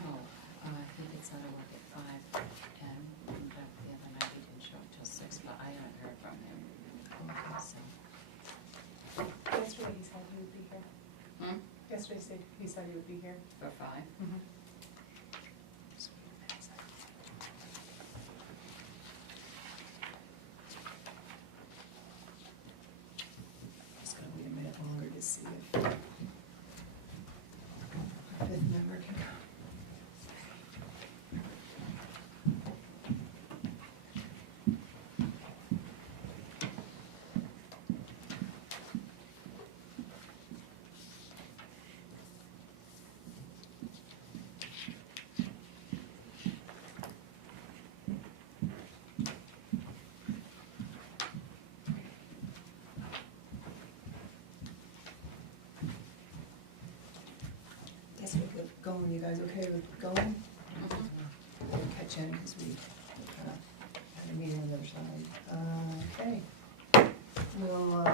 know. I think it's out of work at 5, and in fact, the other night he didn't show up till 6, but I haven't heard from him. So. Yesterday he said he would be here. Yesterday he said he would be here. For 5? Just gonna wait a minute longer to see if our 5th member can come. Guess we'll get going. You guys okay with going? We'll catch in because we had a meeting on the other side. Okay. We'll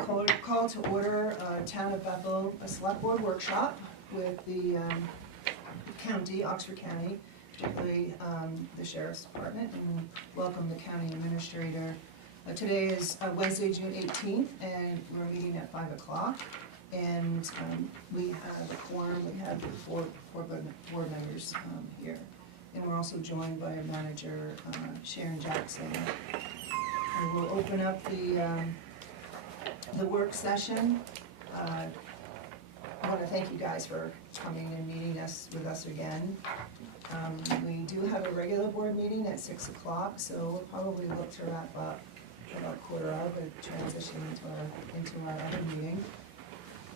call to order Town of Bethel, a select board workshop with the county, Oxford County, particularly the Sheriff's Department, and welcome the county administrator. Today is Wednesday, June 18th, and we're meeting at 5 o'clock. And we have a quorum, we have four board members here. And we're also joined by our manager, Sharon Jackson. And we'll open up the work session. I want to thank you guys for coming and meeting with us again. We do have a regular board meeting at 6 o'clock, so we'll probably look to wrap up about 1:15 and transition into our other meeting.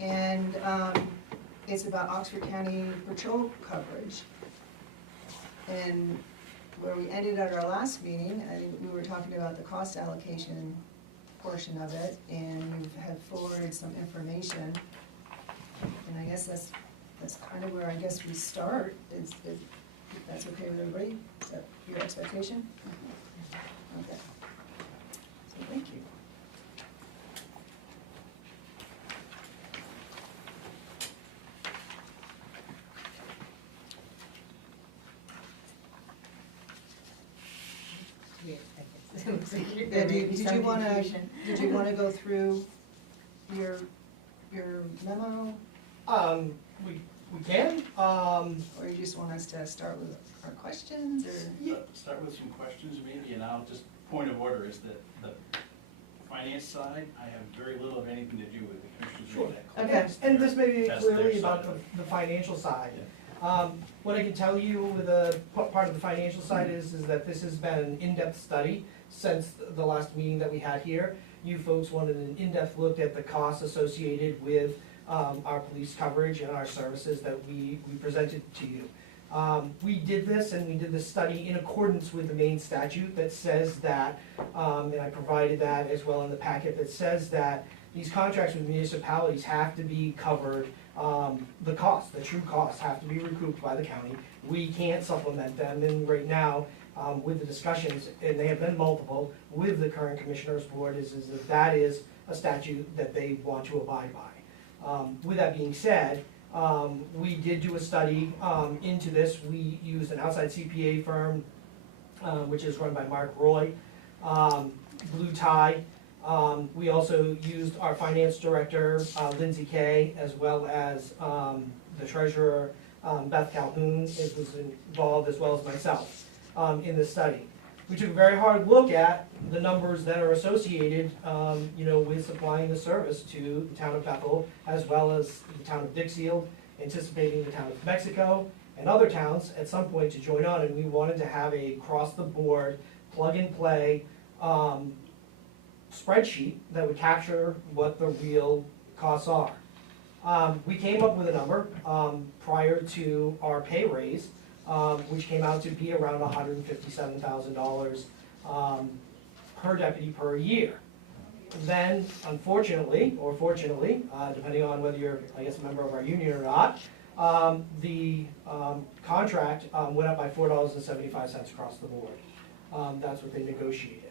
And it's about Oxford County patrol coverage. And where we ended at our last meeting, we were talking about the cost allocation portion of it, and you have forwarded some information. And I guess that's kind of where I guess we start, if that's okay with everybody? Is that your expectation? Okay. So thank you. Yeah, did you wanna go through your memo? We can, Or you just want us to start with our questions, or? yeah, Start with some questions maybe, and I'll just, point of order is that the finance side, I have very little of anything to do with. The commissioners sure. make that clear. Okay. And this may be That's their clearly side about of it. the financial side. Yeah. What I can tell you with the part of the financial side is that this has been an in-depth study since the last meeting that we had here. You folks wanted an in-depth look at the costs associated with our police coverage and our services that we presented to you. We did this, and we did this study in accordance with the main statute that says that, and I provided that as well in the packet, that says that these contracts with municipalities have to be covered, the costs, the true costs have to be recouped by the county. We can't supplement them, and right now, with the discussions, and they have been multiple, with the current commissioners board, is that is a statute that they want to abide by. With that being said, we did do a study into this. We used an outside CPA firm, which is run by Mark Roy, Blue Tie. We also used our finance director, Lindsay Kay, as well as the treasurer, Beth Calhoun, was involved, as well as myself in this study. We took a very hard look at the numbers that are associated, with supplying the service to the town of Bethel, as well as the town of Dixfield, anticipating the town of Mexico, and other towns at some point to join on, and we wanted to have a across-the-board, plug-and-play spreadsheet that would capture what the real costs are. We came up with a number prior to our pay raise, which came out to be around $157,000 per deputy per year. Then, unfortunately, or fortunately, depending on whether you're, I guess, a member of our union or not, the contract went up by $4.75 across the board. That's what they negotiated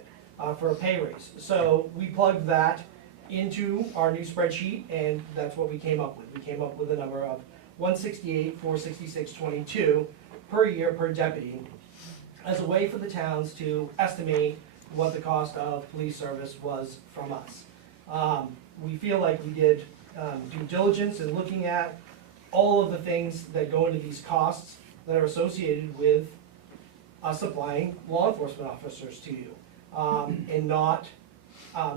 for a pay raise. So we plugged that into our new spreadsheet, and that's what we came up with. We came up with a number of $168,466.22 per year per deputy as a way for the towns to estimate what the cost of police service was from us. We feel like we did due diligence in looking at all of the things that go into these costs that are associated with us supplying law enforcement officers to you, and not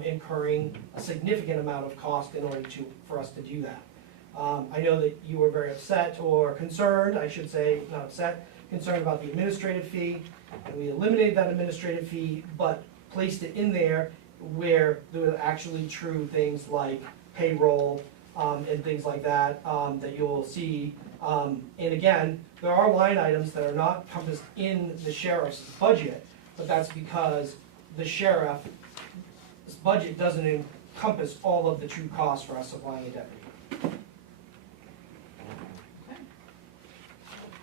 incurring a significant amount of cost in order for us to do that. I know that you were very upset or concerned, I should say, not upset, concerned about the administrative fee, and we eliminated that administrative fee, but placed it in there where there were actually true things like payroll, and things like that, that you'll see. And again, there are line items that are not encompassed in the sheriff's budget, but that's because the sheriff's budget doesn't encompass all of the true costs for us supplying a deputy.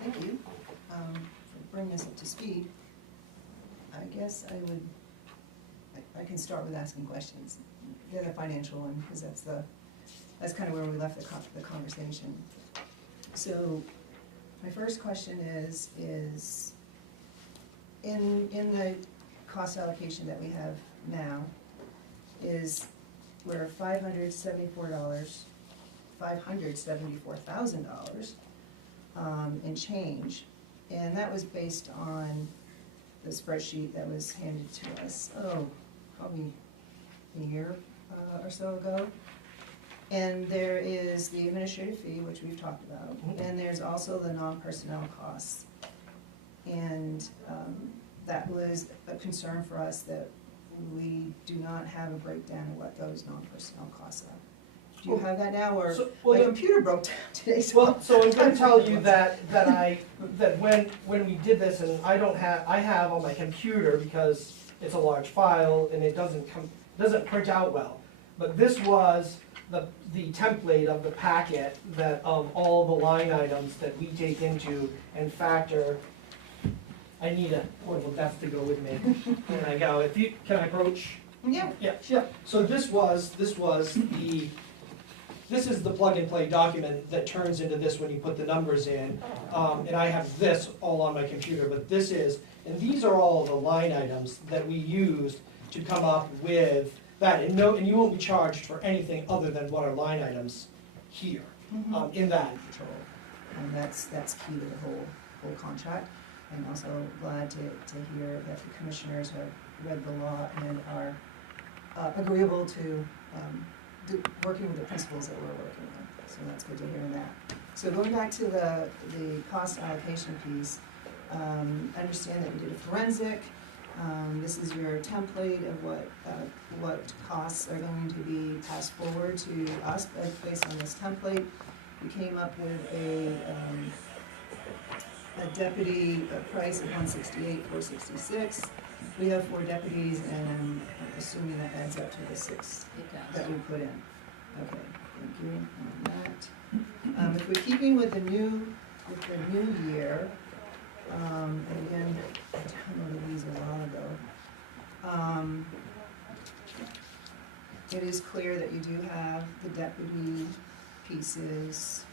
Thank you. To bring us up to speed, I guess I can start with asking questions. They're the financial one, because that's kind of where we left the conversation. So, my first question is in the cost allocation that we have now, we're $574,000 in change, and that was based on the spreadsheet that was handed to us, probably a year or so ago. And there is the administrative fee, which we've talked about, and there's also the non-personnel costs. And that was a concern for us, that we do not have a breakdown of what those non-personnel costs are. Do you have that now, or my computer broke down today? So I'm going to tell you that when we did this, and I have on my computer, because it's a large file and it doesn't print out well. But this was the template of the packet of all the line items that we take into and factor. I need a portable desk to go with me. And I go, can I approach? Yeah. Yeah. So this is the plug and play document that turns into this when you put the numbers in. And I have this all on my computer, but and these are all the line items that we used to come up with that. And you won't be charged for anything other than what are line items here, in that. And that's key to the whole contract. And also glad to hear that the commissioners have read the law and are agreeable to working with the principles that we're working with. So that's good to hear that. So going back to the cost allocation piece, understand that we did a forensic. This is your template of what costs are going to be passed forward to us based on this template. We came up with a deputy price of $168,466. We have 4 deputies, and I'm assuming that adds up to the 6 that we put in. Okay, thank you on that. If we're keeping with the new year, and again, I downloaded these a while ago. It is clear that you do have the deputy pieces.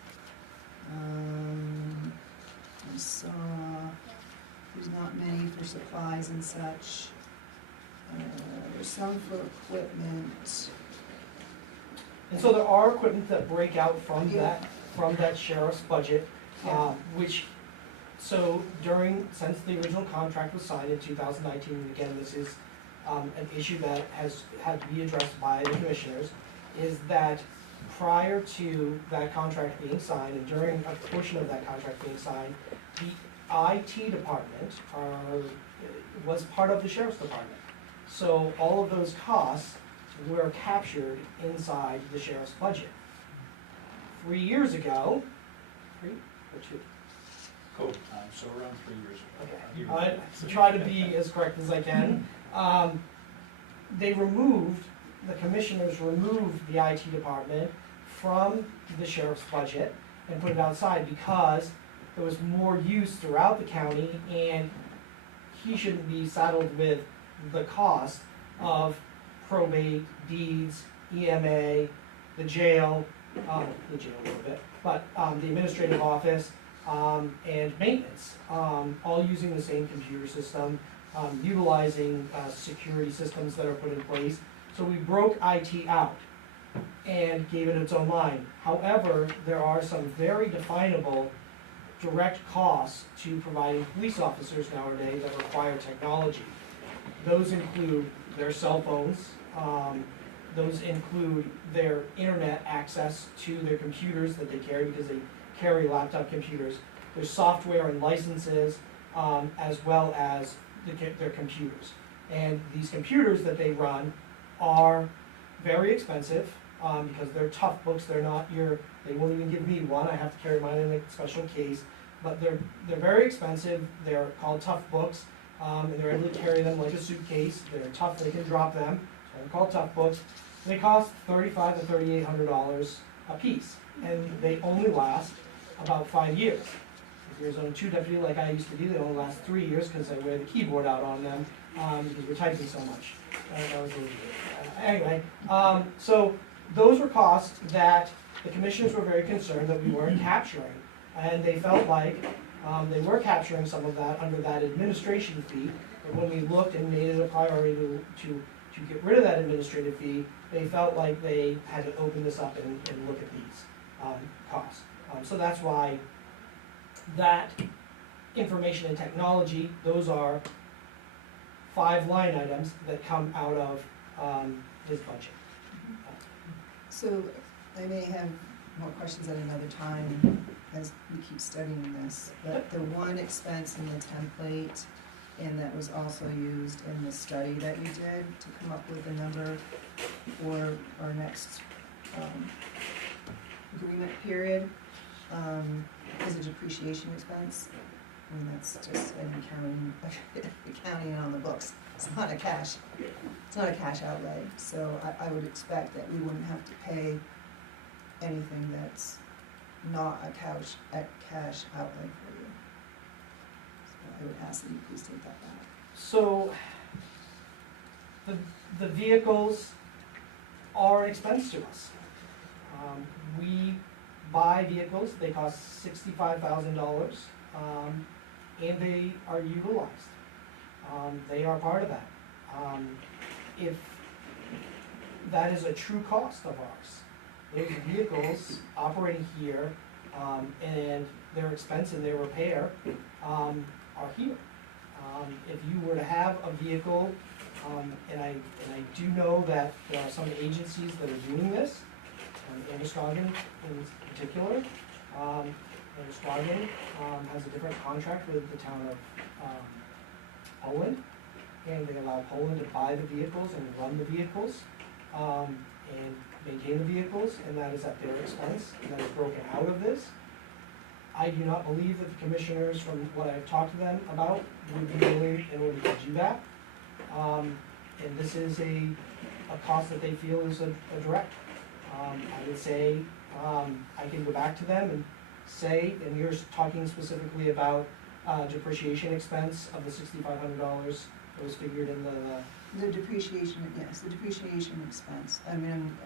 I saw there's not many for supplies and such. There's some for equipment. And so there are equipment that break out from that sheriff's budget, since the original contract was signed in 2019, and again, this is an issue that has had to be addressed by the commissioners, is that prior to that contract being signed, and during a portion of that contract being signed, the IT department was part of the sheriff's department. So all of those costs were captured inside the sheriff's budget. 3 years ago, 3 or 2? Cool, so around 3 years ago. Okay, I try to be as correct as I can. The commissioners removed the IT department from the sheriff's budget and put it outside because there was more use throughout the county, and he shouldn't be saddled with the cost of probate, deeds, EMA, the jail a little bit, but the administrative office, and maintenance, all using the same computer system, utilizing security systems that are put in place. So we broke IT out and gave it its own line. However, there are some very definable direct costs to providing police officers nowadays that require technology. Those include their cell phones, those include their internet access to their computers that they carry because they carry laptop computers, their software and licenses, as well as their computers. And these computers that they run are very expensive, because they're tough books, they're not they won't even give me one, I have to carry mine in a special case, but they're very expensive, they're called tough books, and they're able to carry them like a suitcase, they're tough, they can drop them, so they're called tough books. They cost $3,500 to $3,800 a piece, and they only last about 5 years. If you're zone 2 deputy like I used to be, they only last 3 years because I wear the keyboard out on them, because we're typing so much. That was a little anyway, so those were costs that the commissioners were very concerned that we weren't capturing. And they felt like they were capturing some of that under that administration fee. But when we looked and made it a priority to get rid of that administrative fee, they felt like they had to open this up and look at these costs. So that's why that information and technology, those are 5 line items that come out of his budget. So I may have more questions at another time as we keep studying this, but the one expense in the template, and that was also used in the study that you did to come up with the number for our next agreement period, is a depreciation expense. I mean, that's just an accounting on the books. It's not a cash outlay. So I would expect that we wouldn't have to pay anything that's not a cash outlay for you. So I would ask that you please take that back. So the vehicles are an expense to us. We buy vehicles, they cost $65,000, and they are utilized. They are part of that. If that is a true cost of ours, those vehicles operating here, and their expense and their repair, are here. If you were to have a vehicle, and I do know that there are some agencies that are doing this, Androscoggin in particular. Androscoggin has a different contract with the town of Poland, and they allow Poland to buy the vehicles and run the vehicles, and maintain the vehicles, and that is at their expense, and that is broken out of this. I do not believe that the commissioners, from what I've talked to them about, would be willing in order to do that. And this is a cost that they feel is a direct. I would say, I can go back to them and say, and you're talking specifically about depreciation expense of the $6,500 that was figured in The depreciation, yes, the depreciation expense. I mean,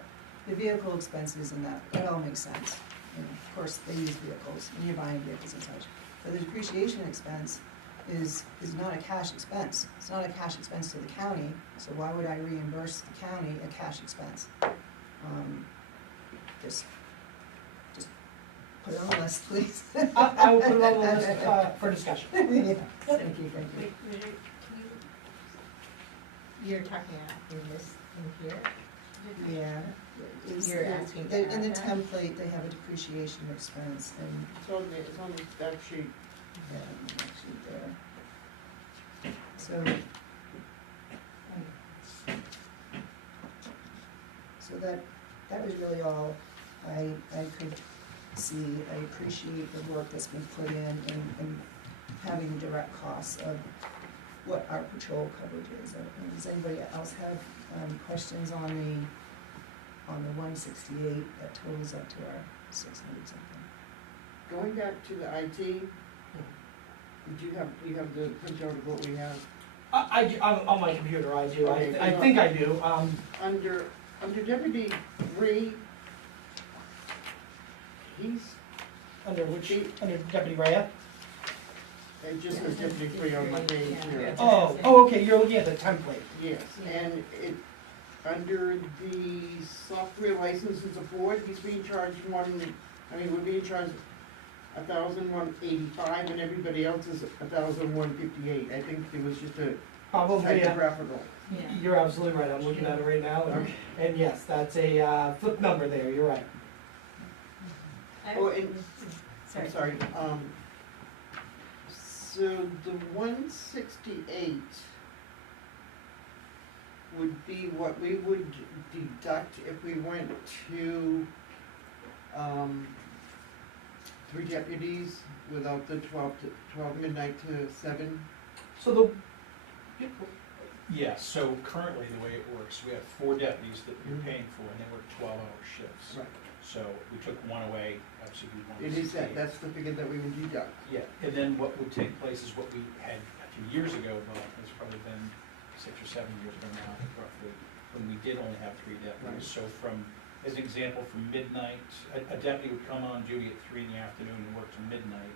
the vehicle expenses and that, it all makes sense. You know, of course, they use vehicles, and you're buying vehicles and such. But the depreciation expense is not a cash expense. It's not a cash expense to the county, so why would I reimburse the county a cash expense? Just put it on the list, please. I will put it on the list for discussion. Yeah, thank you. Wait, you're talking about in this, in here? Yeah. You're asking to In the add that? template, they have a depreciation expense, and, It's on that sheet. yeah, actually there. So. So that was really all I could see. I appreciate the work that's been put in and having the direct costs of what our patrol coverage is. Does anybody else have questions on the 168 that totals up to our 600 something? Going back to the IT, do you have the printout of what we have? On my computer, I do. Okay. I think I do. Under Deputy 3, under which, under Deputy Rhea? It just says deputy three on my page here. Oh, okay, you're looking at the template. Yes, and it, under the software licenses of board, he's being charged we're being charged $1,185, and everybody else is $1,158. I think it was just a Probably, yeah. typographical. You're absolutely right, I'm looking at it right now, and yes, that's a flip number there, you're right. Oh, and, Sorry. I'm sorry, so the 168 would be what we would deduct if we went to, 3 deputies without the 12 midnight to 7. So the, Yeah, so currently, the way it works, we have 4 deputies that you're paying for, and they work 12-hour shifts. Right. So we took one away, obviously we wanted It to is that, stay. that's the figure that we would deduct. Yeah, and then what would take place is what we had a few years ago, but it's probably been 6 or 7 years ago now, roughly, when we did only have 3 deputies. Right. So from, as an example, from midnight, a deputy would come on duty at 3 in the afternoon and work till midnight.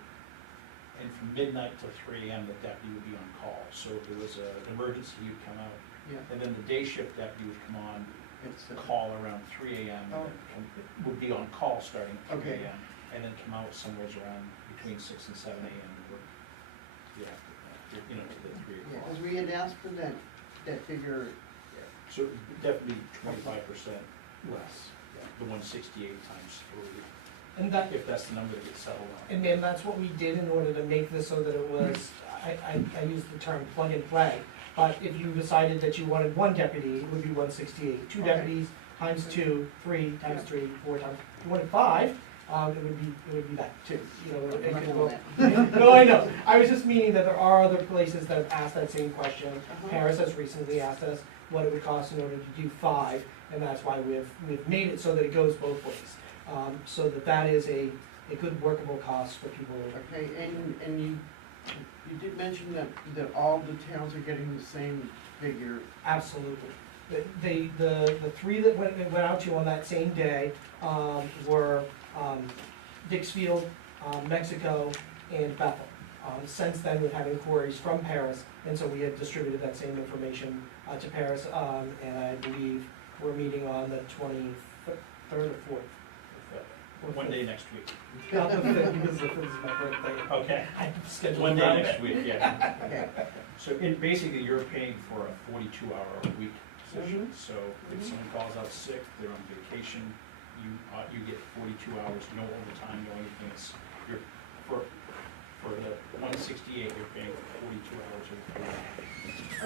And from midnight till 3 AM, the deputy would be on call. So if there was an emergency, he would come out. Yeah. And then the day shift deputy would come on, It's, call around 3 AM, Oh. and would be on call starting at 3 Okay. AM, and then come out somewhere around between 6 and 7 AM and work, yeah, to the 3 yeah, o'clock. because we had asked for that figure. So it would definitely 25% less, the 168 times 3, and that, if that's the number that gets settled on. and then that's what we did in order to make this so that it was, I use the term plug and play. But if you decided that you wanted 1 deputy, it would be 168. 2 Okay. deputies times 2, 3 times 3, 4 times, if you wanted 5, it would be that too, you know, it I'm could not go. doing No, I know, I was just meaning that there are other places that have asked that same question. Uh-huh. Paris has recently asked us what it would cost in order to do 5, and that's why we've made it so that it goes both ways. So that is a good workable cost for people. Okay, and you did mention that all the towns are getting the same figure. Absolutely. The 3 that went out to you on that same day, were, Dixfield, Mexico, and Bethel. Since then, we've had inquiries from Paris, and so we have distributed that same information, to Paris, and I believe we're meeting on the 23rd or 4th. One day next week. Not the 5th, because the 5th is my birthday. Okay. I'm scheduled One day around next it. week, yeah. Okay. So basically, you're paying for a 42-hour-a-week position. So if someone calls out sick, they're on vacation, you get 42 hours, no overtime, no anything. You're, for the 168, you're paying for 42 hours a week.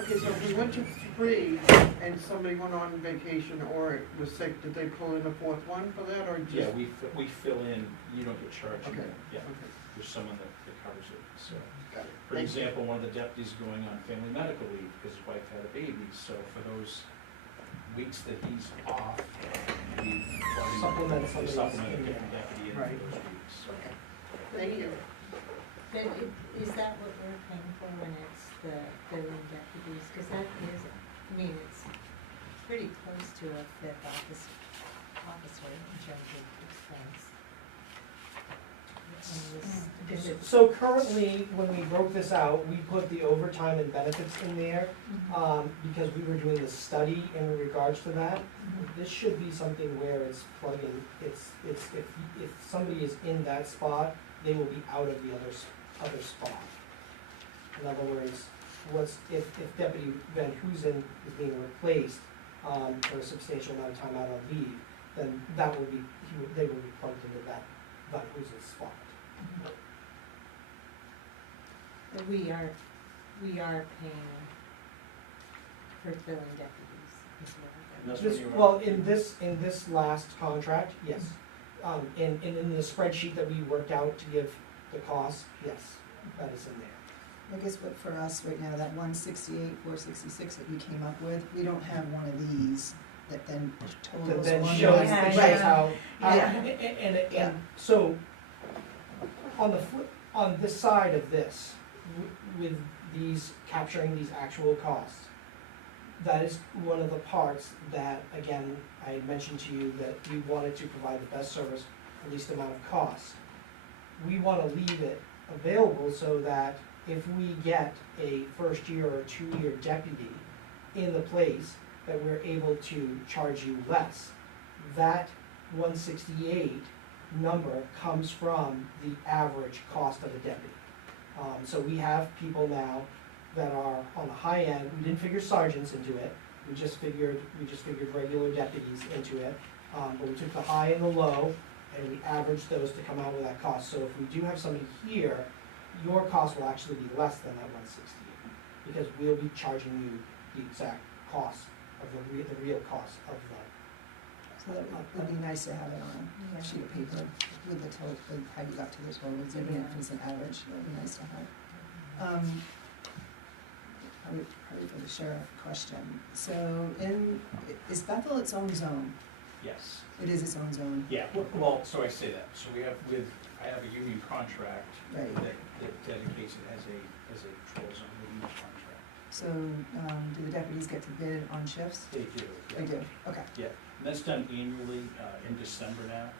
Okay, so if we went to 3 and somebody went on vacation or was sick, did they pull in a 4th one for that, or just? Yeah, we fill in, you don't get charged. Okay. Yeah, Okay, there's someone that covers it, so. got it. For Thank you. example, one of the deputies going on family medical leave because his wife had a baby, so for those weeks that he's off, we Supplement somebody's- supplement a different deputy in Right. those weeks, so. Okay. Thank you. But is that what we're paying for when it's the filling deputies? Because that is, I mean, it's pretty close to a 5th officer in terms of expense. And is it- So currently, when we broke this out, we put the overtime and benefits in there, because we were doing the study in regards to that. This should be something where it's plugging, it's, if somebody is in that spot, they will be out of the other spot. In other words, if Deputy Van Huzen is being replaced, for a substantial amount of time out on leave, then that will be, they will be plugged into that Van Huzen spot. But we are paying for filling deputies as well. And that's This, when you were- well, in this last contract, yes. In the spreadsheet that we worked out to give the cost, yes, that is in there. I guess what for us right now, that 168, 466 that you came up with, we don't have one of these that then That totals then one. shows, Yeah, it yeah. shows how, Yeah. and so, on this side of this, with these, capturing these actual costs, that is one of the parts that, again, I had mentioned to you that we wanted to provide the best service, for least amount of cost. we wanna leave it available so that if we get a first year or 2-year deputy in the place, that we're able to charge you less. That 168 number comes from the average cost of a deputy. So we have people now that are on the high end. We didn't figure sergeants into it, we just figured regular deputies into it. But we took the high and the low, and we averaged those to come out with that cost. So if we do have somebody here, your cost will actually be less than that 168, because we'll be charging you the exact cost of the real cost of the. So that would be nice to have it on a sheet of paper with the total, with how you got to the totals, even if it's an average, that would be nice to have. Probably for the sheriff question. So is Bethel its own zone? Yes. It is its own zone, Yeah, well, so I say that, so I have a union contract right? that dedicates it as a patrol zone, a union contract. So, do the deputies get to bid on shifts? They do. They do, okay. Yeah, and that's done annually, in December now,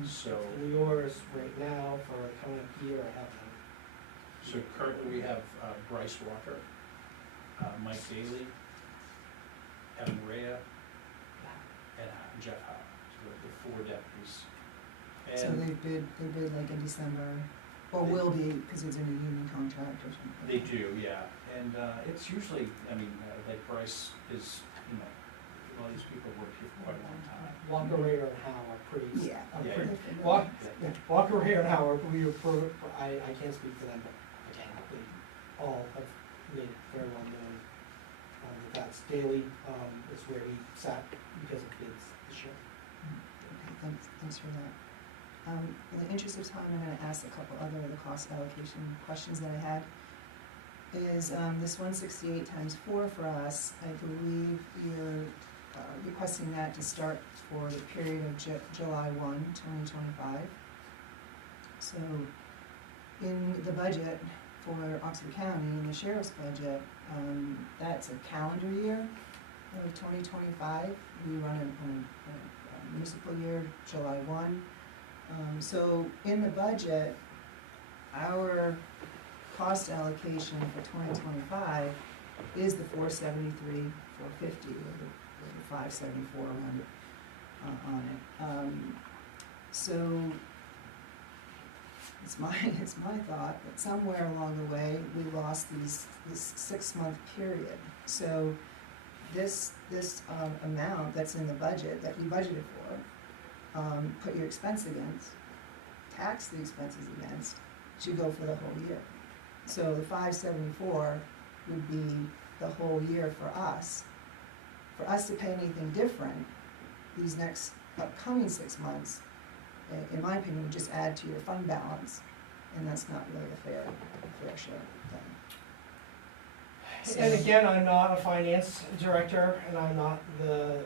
Mhm. so, And yours right now for the coming up year, I have them. so currently we have Bryce Walker, Mike Daly, Evan Rea, and Jeff Howard, so the 4 deputies. So And they bid like in December, or will be, because it's in a union contract or something? they do, yeah, and it's usually, I mean, like Bryce is, a lot of these people work here for quite a long time. Walker, Ray, and Howe are pretty. Yeah. are Yeah. pretty- Yeah. Walker, Ray, and Howe are, I can't speak for them, but again, they all have made it very well known. That's Daly, is where he sat because of bids this year. Okay, thanks for that. In the interest of time, I'm gonna ask a couple other of the cost allocation questions that I had. Is, this 168 times 4 for us, I believe you're requesting that to start for the period of July 1, 2025. So, in the budget for Oxford County, in the sheriff's budget, that's a calendar year of 2025. We run a municipal year, July 1. So in the budget, our cost allocation for 2025 is the 473, 450, or the 574 around it, on it. So it's my thought that somewhere along the way, we lost this 6-month period. So this amount that's in the budget, that we budgeted for, put your expense against, tax the expenses against, should go for the whole year. So the 574 would be the whole year for us. For us to pay anything different, these next upcoming 6 months, in my opinion, would just add to your fund balance, and that's not really a fair share thing. And again, I'm not a finance director, and I'm not the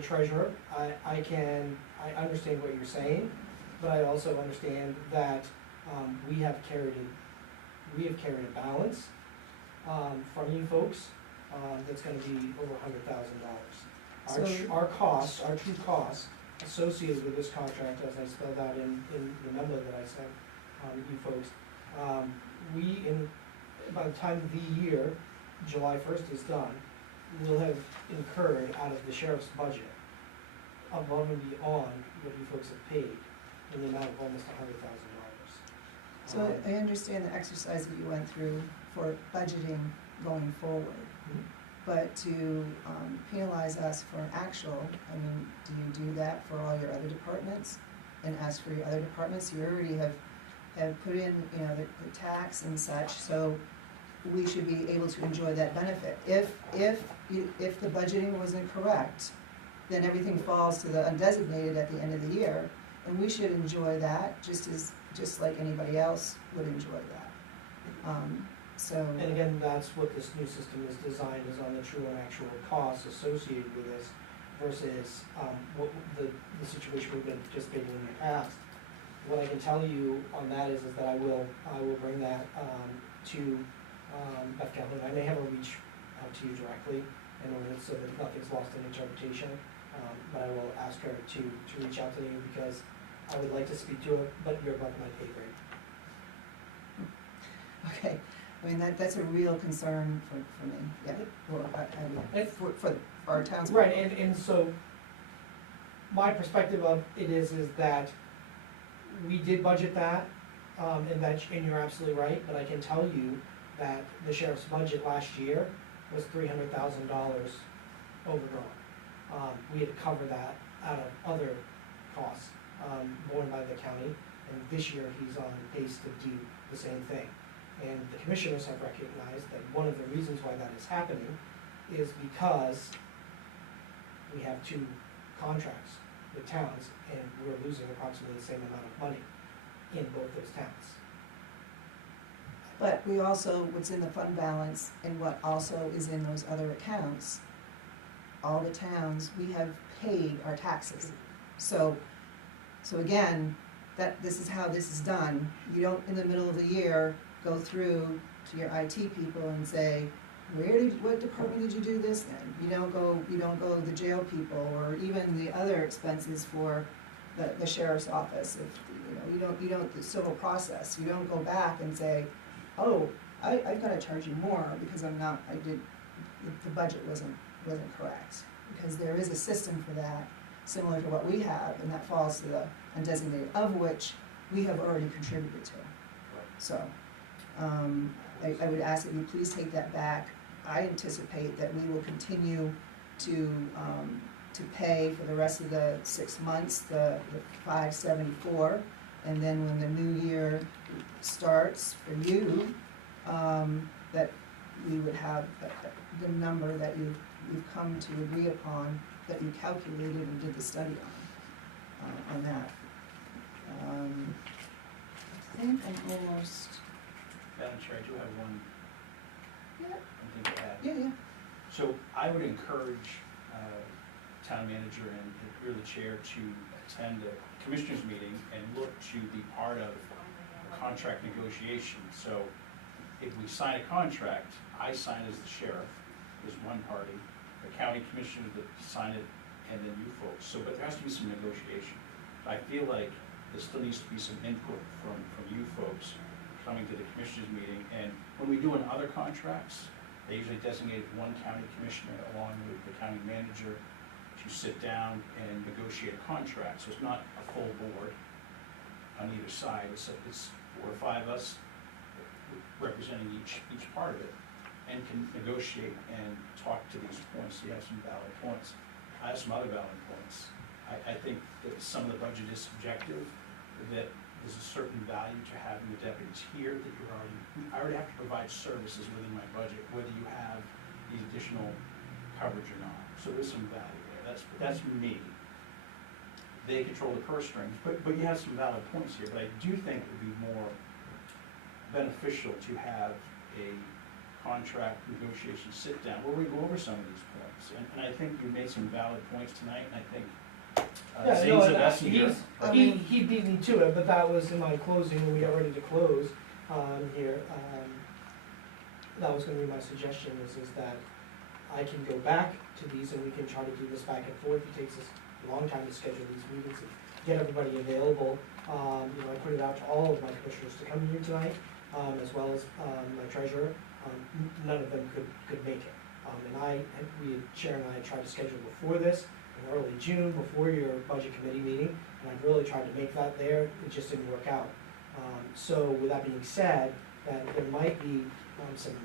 treasurer. I understand what you're saying, but I also understand that we have carried a balance from you folks that's going to be over $100,000. Our true costs associated with this contract, as I spelled out in the memo that I sent you folks, by the time the year, July 1st is done, we'll have incurred out of the sheriff's budget above and beyond what you folks have paid in the amount of almost $100,000. So I understand the exercise that you went through for budgeting going forward, but to penalize us for an actual, I mean, do you do that for all your other departments and ask for your other departments? You already have put in, the tax and such, so we should be able to enjoy that benefit. If the budgeting wasn't correct, then everything falls to the undesignated at the end of the year, and we should enjoy that just like anybody else would enjoy that. And again, that's what this new system is designed, is on the true and actual costs associated with this versus what the situation we've been participating in the past. What I can tell you on that is that I will bring that to Beth Calhoun. I may have her reach out to you directly in order so that nothing's lost in interpretation. But I will ask her to reach out to you because I would like to speak to it, but you're above my pay grade. Okay, I mean, that's a real concern for me, yeah, for our towns. Right, and so, my perspective of it is that we did budget that, and you're absolutely right, but I can tell you that the sheriff's budget last year was $300,000 overdrawn. We had to cover that out of other costs, borne by the county, and this year he's on pace to do the same thing. And the commissioners have recognized that one of the reasons why that is happening is because we have 2 contracts with towns, and we're losing approximately the same amount of money in both those towns. But we also, what's in the fund balance and what also is in those other accounts, all the towns, we have paid our taxes. So again, this is how this is done. You don't, in the middle of the year, go through to your IT people and say, what department did you do this in? You don't go the jail people, or even the other expenses for the sheriff's office. If, you don't, the civil process, you don't go back and say, oh, I've gotta charge you more because the budget wasn't correct. Because there is a system for that, similar to what we have, and that falls to the undesignated, of which we have already contributed to. So, I would ask that you please take that back. I anticipate that we will continue to pay for the rest of the 6 months, the $574, and then when the new year starts for you, that we would have the number that you've come to agree upon, that you calculated and did the study on that. I think I'm almost. Madam Chair, I do have one thing to add. Yeah. So I would encourage town manager and you're the chair to attend a commissioners meeting and look to be part of a contract negotiation. So if we sign a contract, I sign as the sheriff, as one party, the county commissioner that sign it, and then you folks. So, but there has to be some negotiation. I feel like there still needs to be some input from you folks coming to the commissioners meeting. And when we do in other contracts, they usually designate one county commissioner along with the county manager to sit down and negotiate a contract. So it's not a full board on either side. It's 4 or 5 of us representing each part of it, and can negotiate and talk to these points. So you have some valid points. I have some other valid points. I think that some of the budget is subjective, that there's a certain value to having the deputies here, that I already have to provide services within my budget, whether you have these additional coverage or not. So there's some value there. That's me. They control the purse strings, but you have some valid points here. But I do think it would be more beneficial to have a contract negotiation sit down where we go over some of these points. And I think you made some valid points tonight, and I think Zane's a messenger. He beat me to it, but that was in my closing when we got ready to close here. That was gonna be my suggestion, is that I can go back to these and we can try to do this back and forth. It takes us a long time to schedule these meetings and get everybody available. I put it out to all of my commissioners to come here tonight, as well as my treasurer. None of them could make it. Sharon and I tried to schedule before this, in early June, before your budget committee meeting, and I really tried to make that there. It just didn't work out. So with that being said, that there might be some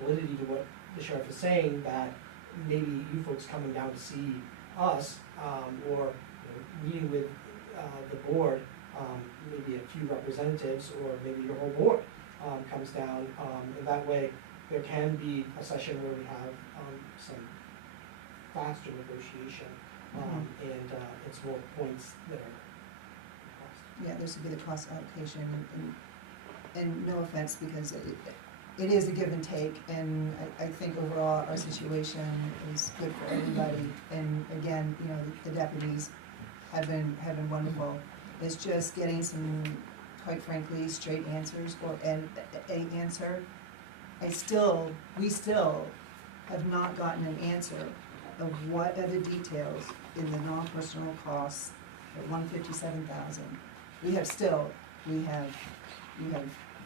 validity to what the sheriff is saying, that maybe you folks coming down to see us, or meeting with the board, maybe a few representatives, or maybe your whole board comes down, and that way there can be a session where we have some faster negotiation, and it's more points that are requested. Yeah, this would be the cost allocation, and no offense, because it is a give and take, and I think overall our situation is good for everybody. And again, the deputies have been wonderful. It's just getting some, quite frankly, straight answers, or an answer. We still have not gotten an answer of what are the details in the non-personal costs at 157,000. We have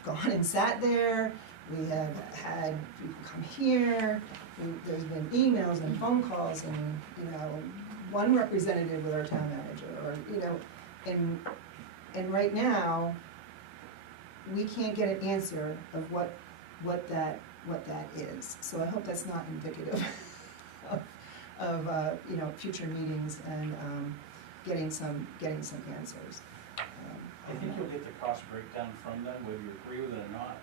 gone and sat there, we have had people come here, there's been emails and phone calls and, one representative with our town manager, or, and right now, we can't get an answer of what that is. So I hope that's not indicative of future meetings and, getting some answers. I think you'll get the cost breakdown from them, whether you agree with it or not,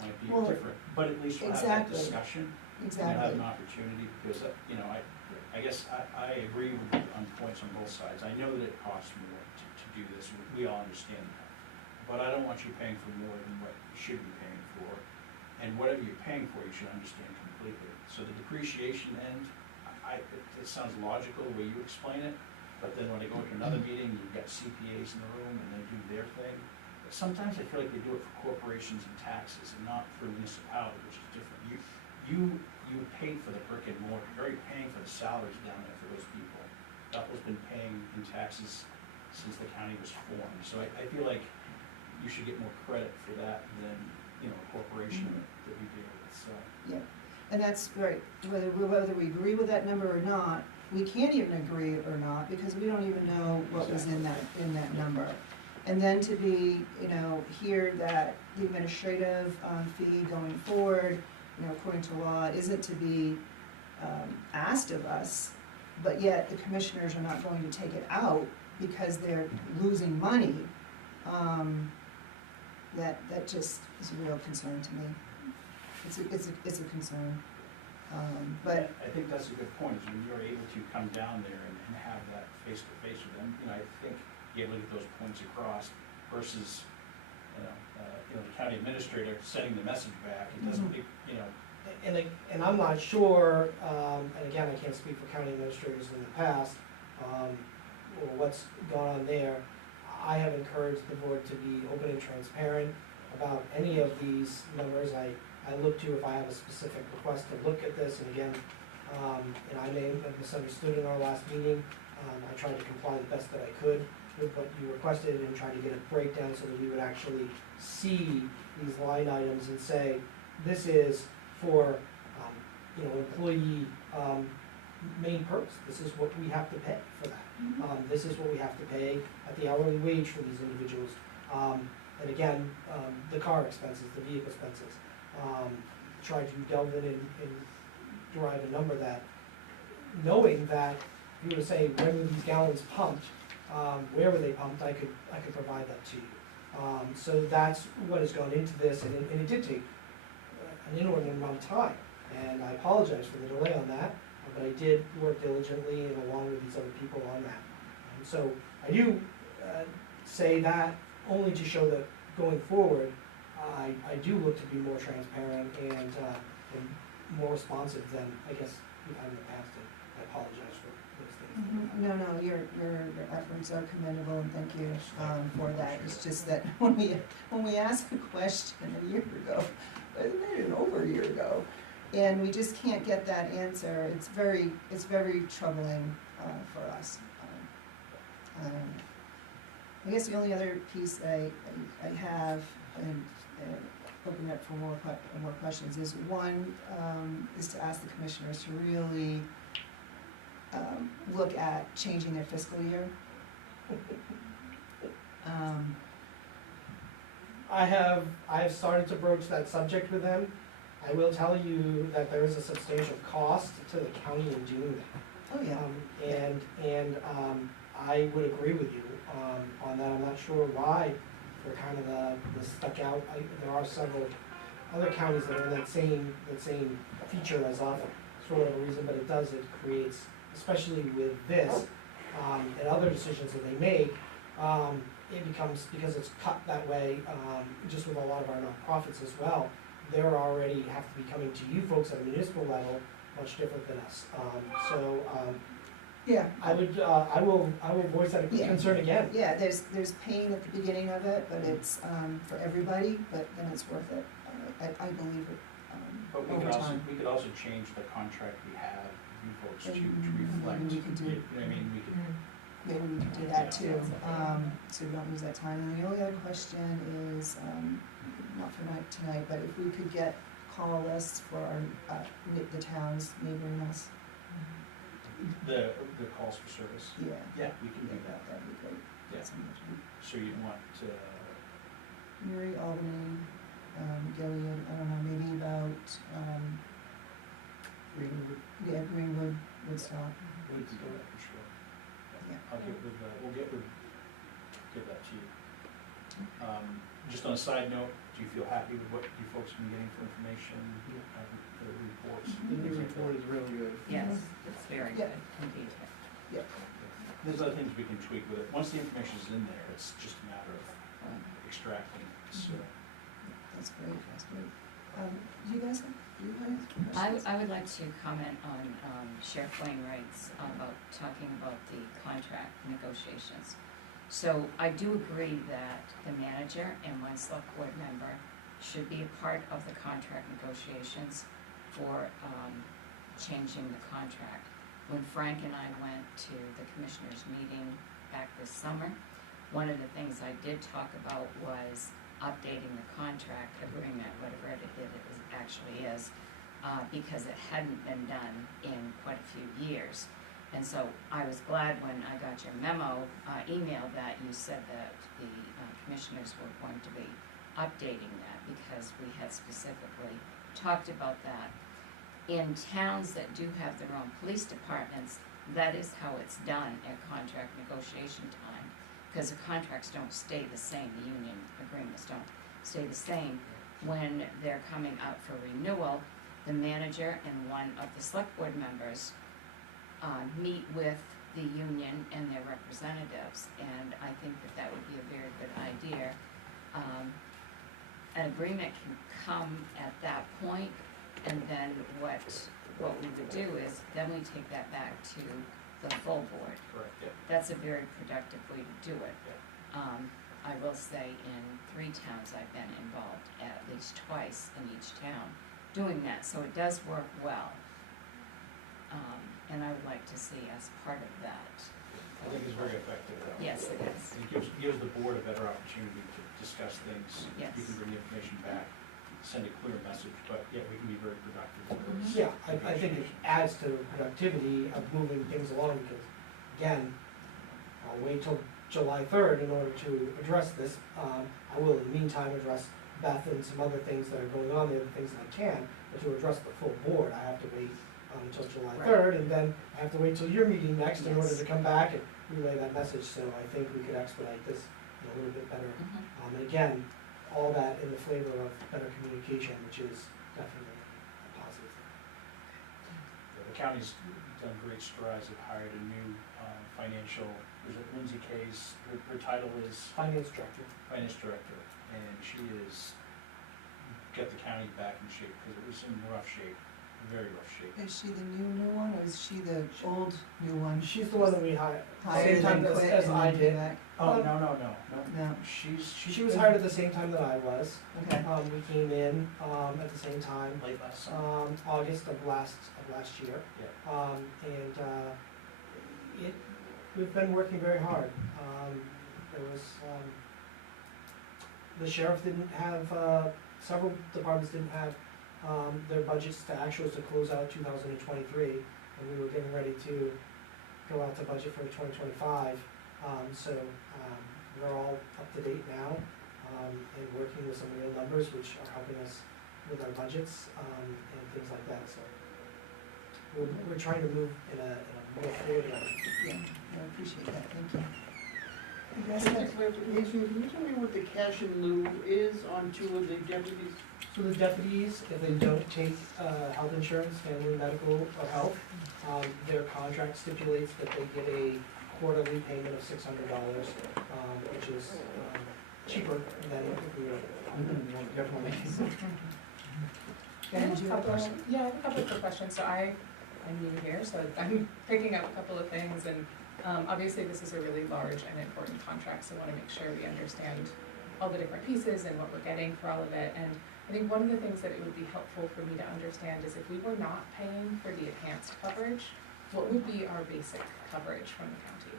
might be Well, different, but at least we'll have that exactly. discussion. And you'll have Exactly. an opportunity, because, I guess I agree with you on points on both sides. I know that it costs more to do this, we all understand that. But I don't want you paying for more than what you should be paying for. And whatever you're paying for, you should understand completely. So the depreciation end, it sounds logical the way you explain it, but then when I go to another meeting, you've got CPAs in the room and they do their thing. But sometimes I feel like they do it for corporations and taxes and not for municipality, which is different. You pay for the brick and mortar, you're already paying for the salaries down there for those people. Bethel's been paying in taxes since the county was formed. So I feel like you should get more credit for that than, a corporation that we deal with, so. Yeah, and that's right, whether we agree with that number or not, we can't even agree or not, because we don't even know what was in that number. And then to be, hear that the administrative fee going forward, according to law, isn't to be asked of us, but yet the commissioners are not going to take it out because they're losing money, that just is a real concern to me. It's a concern. But I think that's a good point, is when you're able to come down there and have that face-to-face with them, I think you're able to get those points across versus, the county administrator sending the message back, it doesn't, And I'm not sure, and again, I can't speak for county administrators in the past, or what's gone on there. I have encouraged the board to be open and transparent about any of these numbers. I look to if I have a specific request to look at this, and again, and I may have misunderstood in our last meeting. I tried to comply the best that I could with what you requested and try to get a breakdown so that we would actually see these line items and say, this is for, employee, main purpose. This is what we have to pay for that. This is what we have to pay at the hourly wage for these individuals. And again, the car expenses, the vehicle expenses. Try to delve in and derive a number that, knowing that if you were to say, when were these gallons pumped, where were they pumped, I could provide that to you. So that's what has gone into this, and it did take an inordinate amount of time, and I apologize for the delay on that, but I did work diligently and along with these other people on that. And so I do say that only to show that going forward, I do look to be more transparent and more responsive than I guess we've had in the past, and I apologize for those things. No, your efforts are commendable, and thank you for that. It's just that when we asked a question a year ago, maybe over a year ago, and we just can't get that answer, it's very troubling for us. I guess the only other piece I have, and open up for more questions, is one, is to ask the commissioners to really look at changing their fiscal year. I have started to broach that subject with them. I will tell you that there is a substantial cost to the county in doing that. Oh, yeah. And I would agree with you on that. I'm not sure why we're kind of the stuck out. There are several other counties that are in that same feature as us for whatever reason, but it creates, especially with this and other decisions that they make, it becomes, because it's cut that way, just with a lot of our nonprofits as well, they're already have to be coming to you folks at a municipal level much different than us. Yeah. I will voice that Yeah. concern again. Yeah, there's pain at the beginning of it, but it's for everybody, but then it's worth it. I believe it But we over time. could also change the contract we have with you folks to Mhm. reflect. We could do- You know what I mean, we could maybe we could do that too, so we don't lose that time. And the only other question is, not for tonight, but if we could get call lists for our, the towns neighboring us. The calls for service. Yeah. Yeah, we can do that. That'd be great. Yeah. So much. So you want, Mary, Albany, Gilead, I don't know, maybe about, Greenwood. yeah, Greenwood, Woodstock. we can do that for sure. Yeah. I'll get with, we'll get that to you. Just on a side note, do you feel happy with what you folks have been getting for information, for the reports? The new report is really good. Yes, it's very Yeah. good and detailed. There's other things we can tweak with it. Once the information's in there, it's just a matter of extracting it. So, That's great, that's great. Do you guys have any questions? I would like to comment on Sheriff Wainwright's about talking about the contract negotiations. So I do agree that the manager and one select board member should be a part of the contract negotiations for changing the contract. When Frank and I went to the commissioners' meeting back this summer, one of the things I did talk about was updating the contract agreement, whatever it actually is, because it hadn't been done in quite a few years. And so I was glad when I got your memo, email that you said that the commissioners were going to be updating that, because we had specifically talked about that. In towns that do have their own police departments, that is how it's done at contract negotiation time, because the contracts don't stay the same, the union agreements don't stay the same. When they're coming up for renewal, the manager and one of the select board members meet with the union and their representatives, and I think that that would be a very good idea. An agreement can come at that point, and then what we would do is, then we take that back to the full board. correct, yeah. That's a very productive way to do it. I will say in 3 towns I've been involved, at least twice in each town, doing that, so it does work well. And I would like to see us part of that. I think it's very effective. Yes, it is. It gives the board a better opportunity to discuss things. Yes. You can bring the information back, send a clear message, but yeah, we can be very productive with those. Yeah, I think it adds to the productivity of moving things along, because, again, I'll wait till July 3rd in order to address this. I will in the meantime address Beth and some other things that are going on, the other things that I can, but to address the full board, I have to wait until July Right. 3rd, and then I have to wait till your meeting next in order Yes. to come back and relay that message, so I think we could expedite this a little bit better. Mhm. And again, all that in the flavor of better communication, which is definitely a positive thing. The county's done great strides. They've hired a new financial, is it Lindsay Kay's, her title is Finance director. finance director, and she has got the county back in shape, because it was in rough shape, very rough shape. Is she the new one, or is she the old new one? She's the one that we hired, Hired same time and quit as and I then did. came back? Oh, no. No, She She was hired at the same time that I was. okay. We came in, at the same time, late last summer. August of last year. Yeah. We've been working very hard. There was, the sheriff didn't have, several departments didn't have, their budgets to actuals to close out 2023, and we were getting ready to go out to budget for 2025. We're all up to date now, and working with some real numbers, which are helping us with our budgets, and things like that, so. We're trying to move in a more forward way. Yeah, I appreciate that, thank you. You guys Just a have- clarification, can you tell me what the cash in lieu is on 2 of the deputies? So the deputies, if they don't take health insurance, family, medical, or health, their contract stipulates that they get a quarterly payment of $600, which is cheaper than if we were. Definitely. Ben, do you have a question? Yeah, I have a couple of quick questions. So I'm new here, so I'm picking up a couple of things, and obviously this is a really large and important contract, so I want to make sure we understand all the different pieces and what we're getting for all of it. And I think one of the things that it would be helpful for me to understand is if we were not paying for the enhanced coverage, what would be our basic coverage from the county?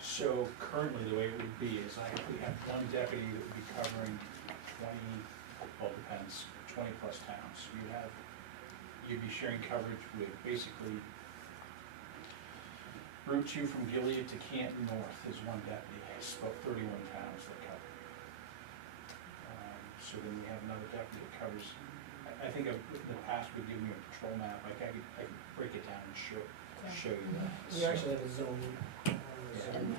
So currently, the way it would be is we have one deputy that would be covering 20, well, it depends, 20-plus towns. You'd be sharing coverage with basically Route 2 from Gilead to Canton North is one deputy. It's about 31 towns that cover. So then we have another deputy that covers, I think in the past would give me a patrol map, like I could break it down and show you that. We So- actually have a zone. And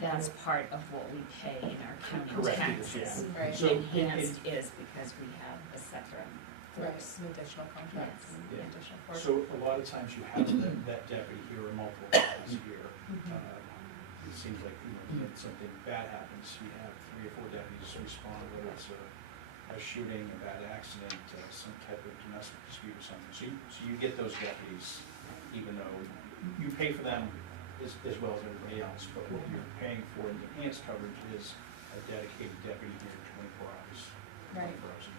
that's part of what we pay in our county Correct, taxes. yeah. Right. So Enhanced is because we have a separate Right, force. some additional contracts, Yes. and Yeah. additional force. So a lot of times you have that deputy here or multiple deputies here. It seems like, when something bad happens, you have 3 or 4 deputies respond, whether it's a shooting, a bad accident, some type of domestic dispute or something. So you get those deputies, even though you pay for them as well as everybody else, but what you're paying for in the enhanced coverage is a dedicated deputy here 24 hours, Right. 24 hours a day.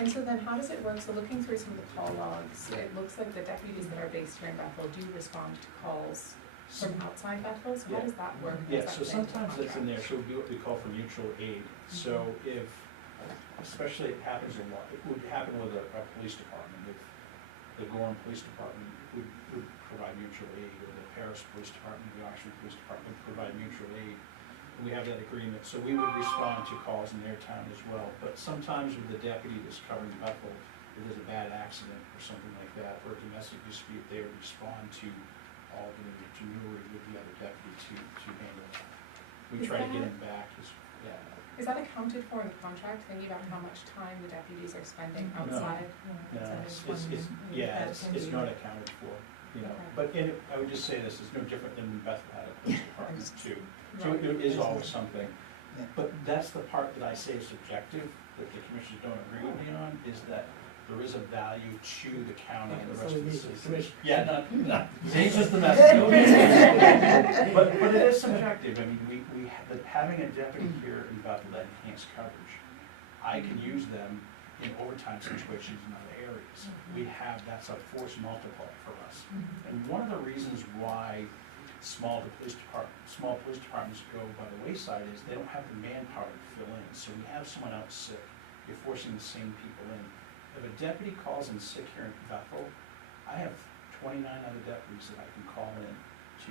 And so then how does it work? So looking through some of the call logs, it looks like the deputies that are based here in Bethel do respond to calls from outside Bethel, so how Yeah. does that work? Yeah, Does so that fit into the sometimes it's in there, contract? so it would be what we call for mutual aid. So if, especially it happens a lot, it would happen with a police department. If the Gorham Police Department would provide mutual aid, or the Paris Police Department, the Oxford Police Department would provide mutual aid. And we have that agreement, so we would respond to calls in their town as well. But sometimes with the deputy that's covering Bethel, if there's a bad accident or something like that, or a domestic dispute, they would respond to Albany, to Newry with the other deputy to handle that. We Is try to get that- him back yeah. Is that accounted for in the contract, thinking about how much time the deputies are spending No. outside? No, It's it's not accounted for, Okay. But I would just say this, it's no different than when Bethel had a police department too. So it is always something. But that's the part that I say is subjective, that the commissioners don't agree with me on, is that there is a value to the county and the rest of the citizens. Yeah, not, Zane's just the messenger. But it is subjective, I mean, having a deputy here in Bethel that enhanced coverage, I can use them in overtime situations in other areas. That's a force multiplier for us. And one of the reasons why small police departments go by the wayside is they don't have the manpower to fill in. So we have someone out sick, you're forcing the same people in. If a deputy calls in sick here in Bethel, I have 29 other deputies that I can call in to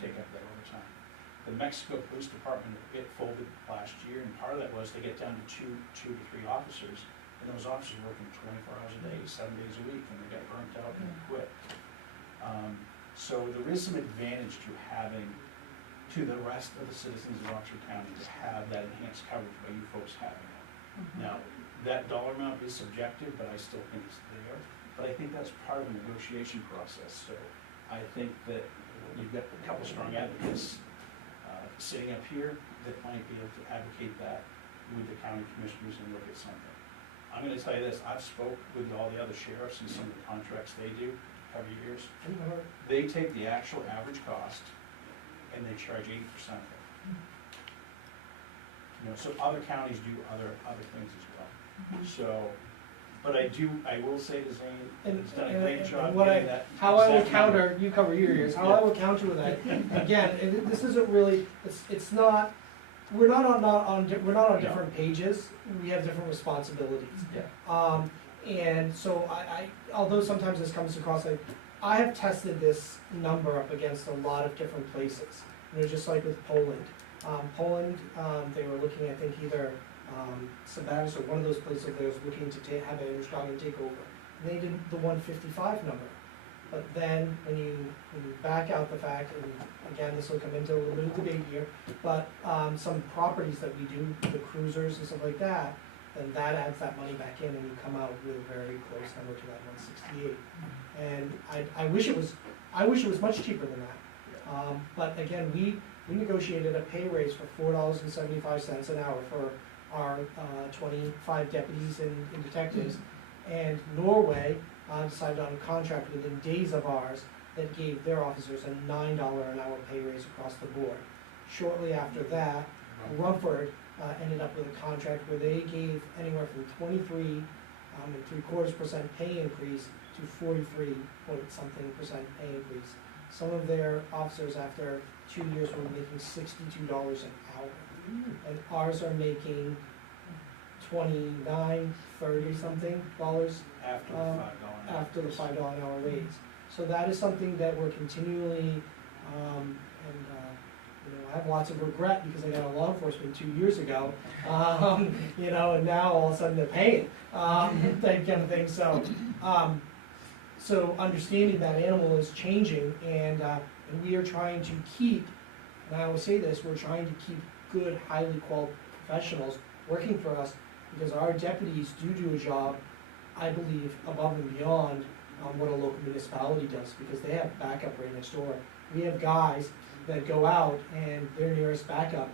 take up that overtime. The Mexico Police Department, it folded last year, and part of that was they get down to two to 3 officers, and those officers working 24 hours a day, 7 days a week, and they got burnt out and quit. So there is some advantage to having, to the rest of the citizens of Oxford County, to have that enhanced coverage by you folks having it. Now, that dollar amount is subjective, but I still think it's there. But I think that's part of the negotiation process. So I think that you've got a couple strong advocates sitting up here that might be able to advocate that with the county commissioners and look at something. I'm gonna tell you this, I've spoke with all the other sheriffs and some of the contracts they do every year. They take the actual average cost and they charge 80% of it. So other counties do other things as well. So, but I will say to Zane, he's done a great job what getting that. How I will exact number. counter, you cover your ears, how I will counter with that, again, this isn't really, it's not, we're not on different pages, we have different responsibilities. Yeah. And so although sometimes this comes across like, I have tested this number up against a lot of different places. Just like with Poland. Poland, they were looking, I think either Sabatis or one of those places that was looking to have an Australian takeover. And they did the 155 number. But then when you back out the fact, and again, this will come into a little bit of debate here, but some properties that we do, the cruisers and stuff like that, then that adds that money back in and you come out with a very close number to that 168. And I wish it was much cheaper than that. But again, we negotiated a pay raise for $4.75 an hour for our 25 deputies and detectives. And Norway decided on a contract within days of ours that gave their officers a $9 an hour pay raise across the board. Shortly after that, Rumford ended up with a contract where they gave anywhere from 23.75% pay increase to 43-point-something% pay increase. Some of their officers, after 2 years, were making $62 an hour. And ours are making 29, 30 something dollars After the $5 an hour. after the $5 an hour raise. So that is something that we're continually, I have lots of regret because I got out of law enforcement 2 years ago, and now all of a sudden they're paying, that kind of thing, so understanding that animal is changing, and we are trying to keep, and I always say this, we're trying to keep good, highly qualified professionals working for us, because our deputies do a job, I believe, above and beyond what a local municipality does, because they have backup right next door. We have guys that go out and their nearest backup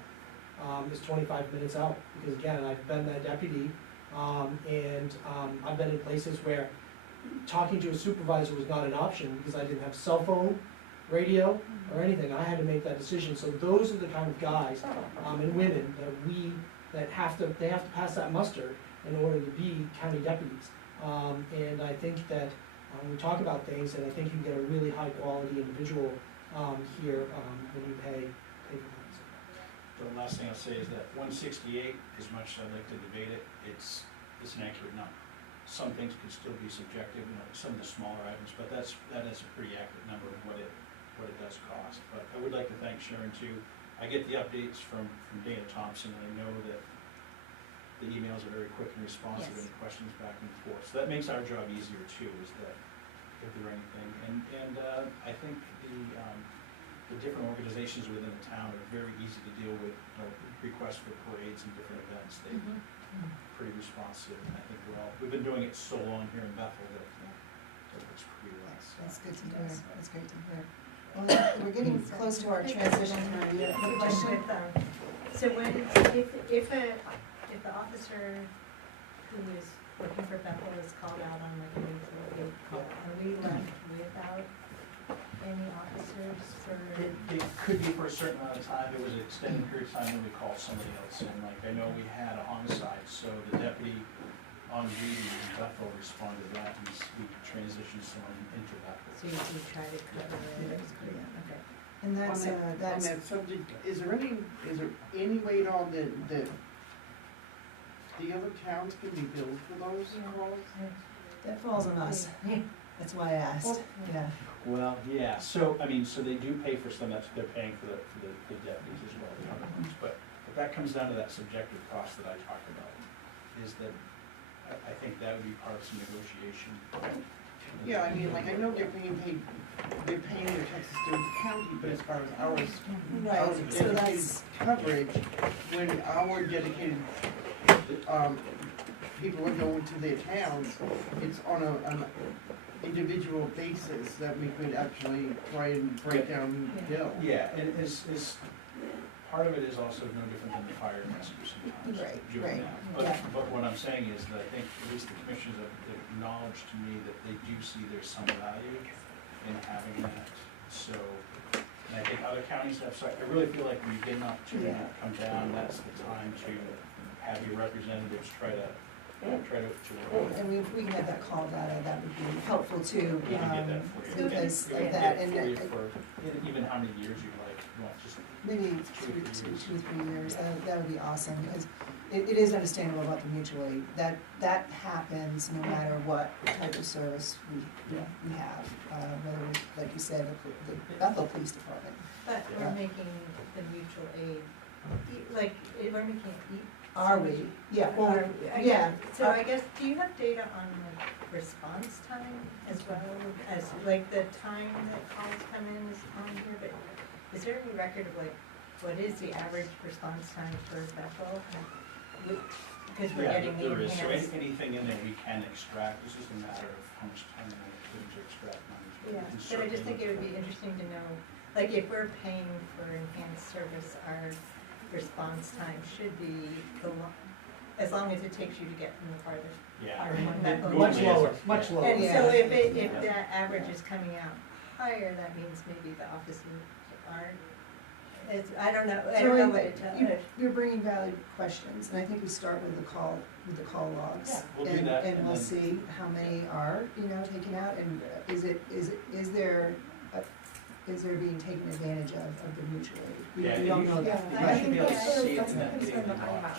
is 25 minutes out, because again, I've been that deputy, and I've been in places where talking to a supervisor was not an option, because I didn't have cell phone, radio, or anything. I had to make that decision. So those are the kind of guys and women that have to pass that muster in order to be county deputies. And I think that we talk about things, and I think you can get a really high quality individual here when you pay for things. The last thing I'll say is that 168, as much as I'd like to debate it, it's an accurate number. Some things could still be subjective, some of the smaller items, but that is a pretty accurate number of what it does cost. But I would like to thank Sharon too. I get the updates from Dana Thompson, and I know that the emails are very quick and responsive, Yes. and questions back and forth. So that makes our job easier too, is that if there anything, and I think the different organizations within the town are very easy to deal with, requests for parades and different events. They're pretty responsive, and I think we've been doing it so long here in Bethel that it works pretty well. So. That's good to hear, that's great to hear. Well, we're getting close to our transition time. You have a question? So when, if the officer who is working for Bethel is called out on like a mutual aid call, are we left without any officers for? It could be for a certain amount of time. There was an extended period of time when we called somebody else in. Like, I know we had a homicide, so the deputy on duty in Bethel responded to that, and we transitioned someone into Bethel. So you try to cover it? Okay. And On that subject, is there any way at all that the other towns can be billed for those calls? That falls on us. That's why I asked, yeah. Well, yeah, so they do pay for some, they're paying for the deputies as well, the other ones, but that comes down to that subjective cost that I talked about, is that I think that would be part of some negotiation. Yeah, I know they're paying their taxes to the county, but as far as our Right, so dedicated that's, coverage, when our dedicated, people are going to their towns, it's on an individual basis that we could actually try and break down the bill. Yeah, and is part of it is also no different than the fire and rescue sometimes. Right, doing right, that. yeah. But what I'm saying is that I think at least the commissioners have acknowledged to me that they do see there's some value in having that. So, and I think other counties have, so I really feel like when you get an opportunity to come down, that's the time to have your representatives try to work. and if we can get that call data, that would be helpful too, We can get that for you. because We of can that, get and it for you for even how many years you like, just maybe 2 or 3 years, that would be awesome, because it is understandable about the mutual aid, that happens no matter what type of service we have, whether it's, like you said, the Bethel Police Department. But we're making the mutual aid, we're making it. Are we? Yeah, well, Are we? yeah. So I guess, do you have data on like response time as well as like the time that calls come in is on here, but is there any record of like, what is the average response time for Bethel? Because we're getting the there is, so enhanced. anything in there we can extract, it's just a matter of how much time we put to extract money. Yeah, but I just think it would be interesting to know, like if we're paying for enhanced service, our response time should be as long as it takes you to get from the farthest Yeah. part of one Bethel. Much Normally lower, it's- much yeah. lower. And Yeah. so if that average is coming out higher, that means maybe the officers are it's, I don't know So what it does. you're bringing valid questions, and I think we start with the call logs. Yeah, we'll do And- that, And and we'll then- see how many are, taken out, and is there being taken advantage of the mutual aid? We Yeah, don't know Yeah, that. I right? think that's see it that's in the that concern that I daily have, watch.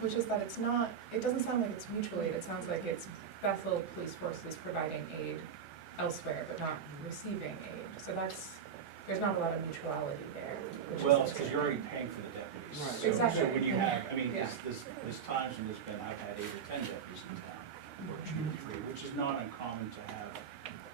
which is that it's not, it doesn't sound like it's mutual aid, it sounds like it's Bethel Police Forces providing aid elsewhere, but not receiving aid, so there's not a lot of mutuality there, which is. Well, it's because you're already paying for the deputies. Right. So- Exactly. So when you have, I mean, Yeah. there's times when I've had 8 or 10 deputies in town, or 2 or 3, which is not uncommon to have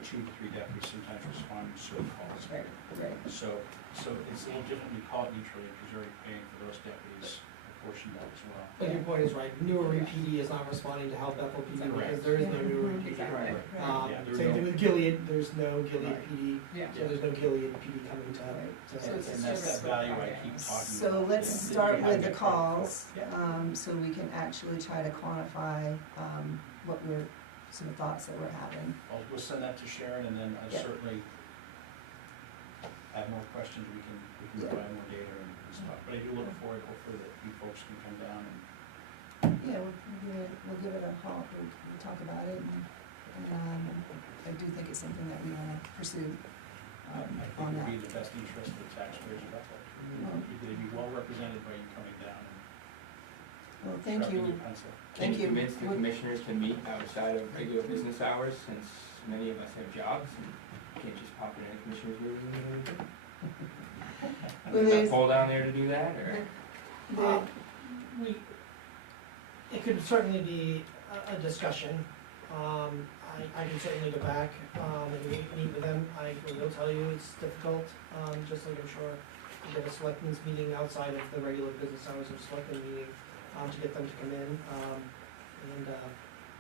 2 to 3 deputies sometimes responding to certain calls. Right, right. So it's a little different, we call it mutual aid, because you're already paying for those deputies a portion of that as well. But your point is right, Newry PD is not responding to help Bethel PD because Correct. there is no Newry PD. Exactly. Yeah, there's Same no- thing with Gilead, there's no Gilead Right. PD, Yeah. so there's no Gilead PD coming to. So it's And that's that value I keep talking about. So let's Yeah. start You with have the to- calls, Yeah. so we can actually try to quantify, some thoughts that we're having. We'll send that to Sharon, and then I Yeah. certainly have more questions, we can Yeah. provide more data and stuff. But I do look forward, hopefully, that you folks can come down and Yeah, we'll give it a call, we'll talk about it, and I do think it's something that we wanna pursue, I think on it would that. be in the best interest of the taxpayers of Bethel. Well, They'd be well represented by you coming down Well, and thank sharpening you, your pencil. thank Can you. convince the commissioners to meet outside of regular business hours, since many of us have jobs and can't just pop in a commissioner's meeting in the middle of the day. Well, Is there's- that poll down there to do that, or? It could certainly be a discussion. I can certainly go back, and meet with them. I will tell you it's difficult, just like I'm sure to get a selectmen's meeting outside of the regular business hours of selectmen meeting, to get them to come in. And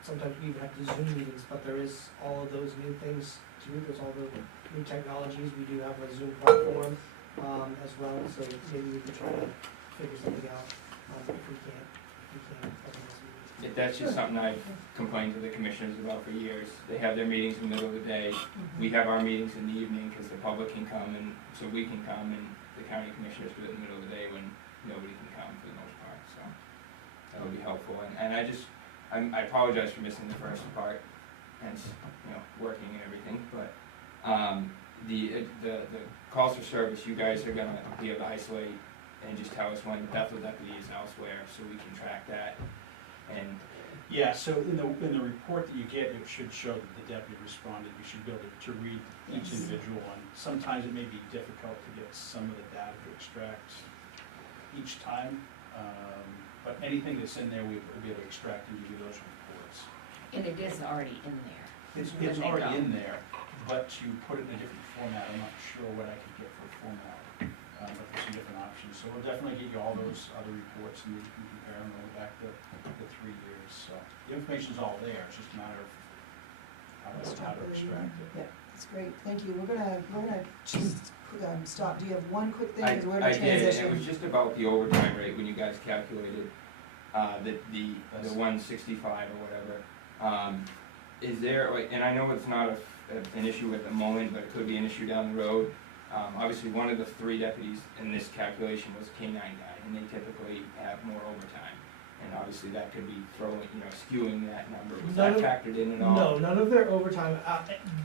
sometimes we even have to Zoom meetings, but there is all of those new things too. There's all the new technologies. We do have a Zoom platform, as well, so maybe we could try to figure something out, if we can't. That's just something I've complained to the commissioners about for years. They have their meetings in the middle of the day, we have our meetings in the evening, because the public can come, and so we can come, and the county commissioners do it in the middle of the day when nobody can come for the most part, so that would be helpful, and I apologize for missing the first part, hence, working and everything, but, the calls for service, you guys are gonna be able to isolate and just tell us when the Bethel deputy is elsewhere, so we can track that, and Yeah, so in the report that you get, it should show that the deputy responded. You should be able to read each Yes. individual one. Sometimes it may be difficult to get some of the data to extract each time, but anything that's in there, we'll be able to extract and give you those reports. And it is already in there. It's When they already go. in there, but you put it in a different format. I'm not sure what I could get for a format, but there's some different options. So we'll definitely get you all those other reports, and you can compare them over back to the 3 years. So the information's all there, it's just a matter of how to extract it. Yeah, that's great, thank you. We're gonna just, stop. Do you have one quick thing, I 'cause we're I gonna did, transition? and it was just about the overtime rate when you guys calculated, the 165 or whatever. Is there, like, and I know it's not an issue at the moment, but it could be an issue down the road. Obviously, one of the 3 deputies in this calculation was a K-9 guy, and they typically have more overtime. And obviously, that could be skewing that number. Was that None of- factored in at all? No, none of their overtime,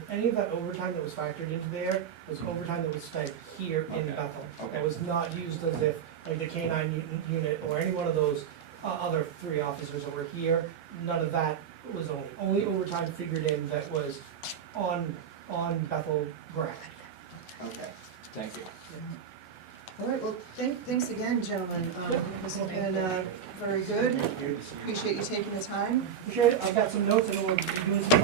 any of that overtime that was factored into there was overtime that was spent here in Okay. Bethel. Okay. That was not used as if, like the K-9 unit or any one of those other 3 officers that were here, none of that was only overtime figured in that was on Bethel ground. Okay, thank you. All right, well, thanks again, gentlemen. This has been, very good. Appreciate you taking the time. Appreciate it, I've got some notes and we'll be doing some